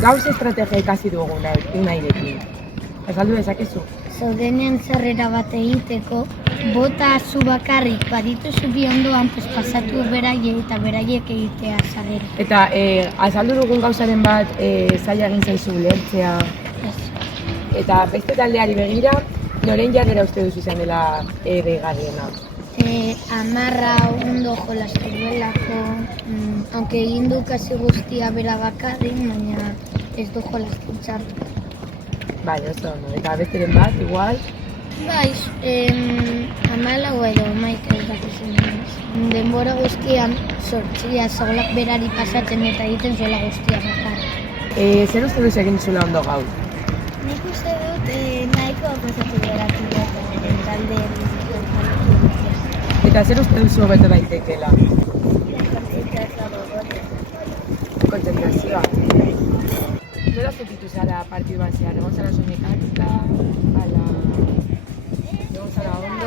gauz estrategia ikasi dugu Unairekin. Azaldu dezakezu? Zaudenean sarrera bat egiteko, bota zu bakarrik badituzu bi ondoan, pasatu beraiek eta beraiek egitea sarrera. Eta azaldu dugun gauzaren bat zaila egin zaizu ulertzea. Eta beste taldeari begira, noren jarrera uste duzu izan dela deigarriena? 10 ondo jolastu duelako, aunque egin du kasi guztia bera bakarrik, baina ez du jolastu txartu. Bai, oso ondo. Eta besteren bat, igual? Bai, 14 edo 11 ez dakizen. Denbora guztian sortzia zaulak berari pasatzen eta egiten zuela guztia bakarrik. Zer uste duzu egin zula ondo gaur? Nik uste dut nahiko pasatu geratu dut talde. Eta zer uste duzu hobeto daitekeela? Kontzentrazioa. Nola sentitu zara partiduan zehar? Egon zara soinekatuta? Egon zara ondo?